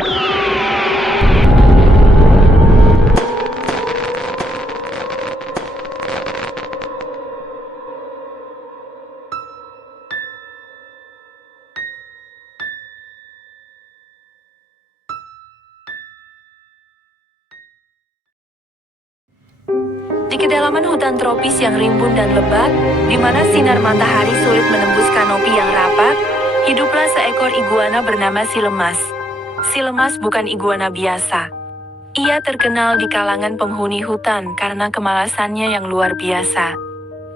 Di kedalaman hutan tropis yang rimbun dan lebat, di mana sinar matahari sulit menembus kanopi yang rapat, hiduplah seekor iguana bernama si lemas. Si lemas bukan iguana biasa. Ia terkenal di kalangan penghuni hutan karena kemalasannya yang luar biasa.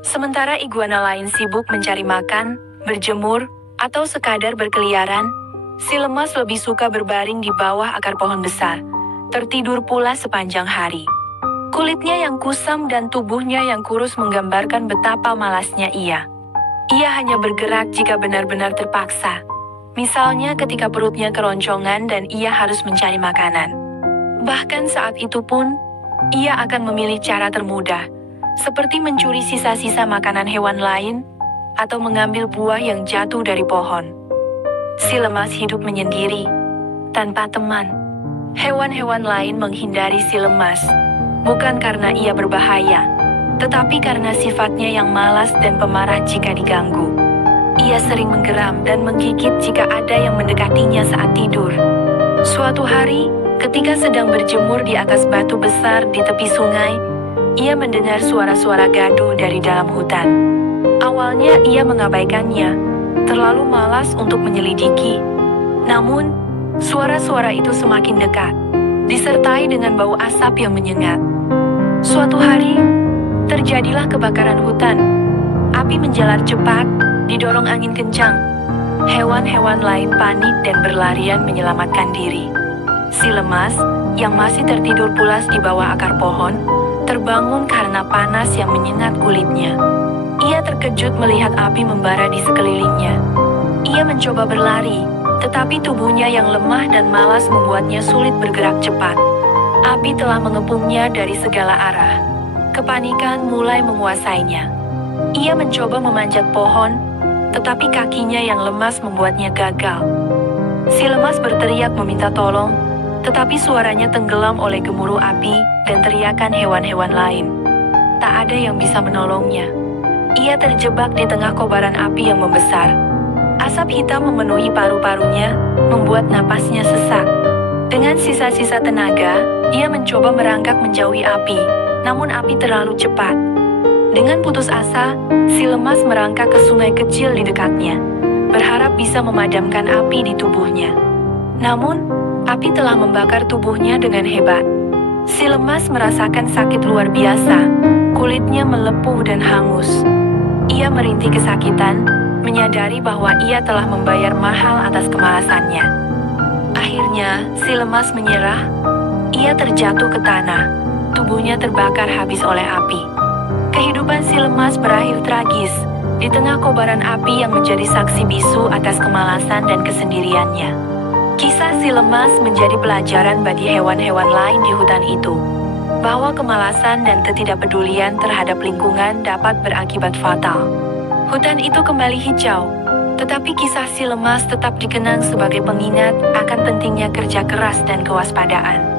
Sementara iguana lain sibuk mencari makan, berjemur, atau sekadar berkeliaran, si lemas lebih suka berbaring di bawah akar pohon besar, tertidur pula sepanjang hari. Kulitnya yang kusam dan tubuhnya yang kurus menggambarkan betapa malasnya ia. Ia hanya bergerak jika benar-benar terpaksa. Misalnya ketika perutnya keroncongan dan ia harus mencari makanan. Bahkan saat itu pun, ia akan memilih cara termudah, seperti mencuri sisa-sisa makanan hewan lain, atau mengambil buah yang jatuh dari pohon. Si lemas hidup menyendiri, tanpa teman. Hewan-hewan lain menghindari si lemas, bukan karena ia berbahaya, tetapi karena sifatnya yang malas dan pemarah jika diganggu. Ia sering menggeram dan menggigit jika ada yang mendekatinya saat tidur. Suatu hari, ketika sedang berjemur di atas batu besar di tepi sungai, ia mendengar suara-suara gaduh dari dalam hutan. Awalnya ia mengabaikannya, terlalu malas untuk menyelidiki. Namun, suara-suara itu semakin dekat, disertai dengan bau asap yang menyengat. Suatu hari, terjadilah kebakaran hutan. Api menjalar cepat, didorong angin kencang. Hewan-hewan lain panik dan berlarian menyelamatkan diri. Si lemas, yang masih tertidur pulas di bawah akar pohon, terbangun karena panas yang menyengat kulitnya. Ia terkejut melihat api membara di sekelilingnya. Ia mencoba berlari, tetapi tubuhnya yang lemah dan malas membuatnya sulit bergerak cepat. Api telah mengepungnya dari segala arah. Kepanikan mulai menguasainya. Ia mencoba memanjat pohon, tetapi kakinya yang lemas membuatnya gagal. Si lemas berteriak meminta tolong, tetapi suaranya tenggelam oleh gemuruh api dan teriakan hewan-hewan lain. Tak ada yang bisa menolongnya. Ia terjebak di tengah kobaran api yang membesar. Asap hitam memenuhi paru-parunya, membuat napasnya sesak. Dengan sisa-sisa tenaga, ia mencoba merangkak menjauhi api, namun api terlalu cepat. Dengan putus asa, si lemas merangkak ke sungai kecil di dekatnya, berharap bisa memadamkan api di tubuhnya. Namun, api telah membakar tubuhnya dengan hebat. Si lemas merasakan sakit luar biasa, kulitnya melepuh dan hangus. Ia merintih kesakitan, menyadari bahwa ia telah membayar mahal atas kemalasannya. Akhirnya, si lemas menyerah. Ia terjatuh ke tanah, tubuhnya terbakar habis oleh api. Kehidupan si lemas berakhir tragis, di tengah kobaran api yang menjadi saksi bisu atas kemalasan dan kesendiriannya. Kisah si lemas menjadi pelajaran bagi hewan-hewan lain di hutan itu, bahwa kemalasan dan ketidakpedulian terhadap lingkungan dapat berakibat fatal. Hutan itu kembali hijau, tetapi kisah si lemas tetap dikenang sebagai pengingat akan pentingnya kerja keras dan kewaspadaan.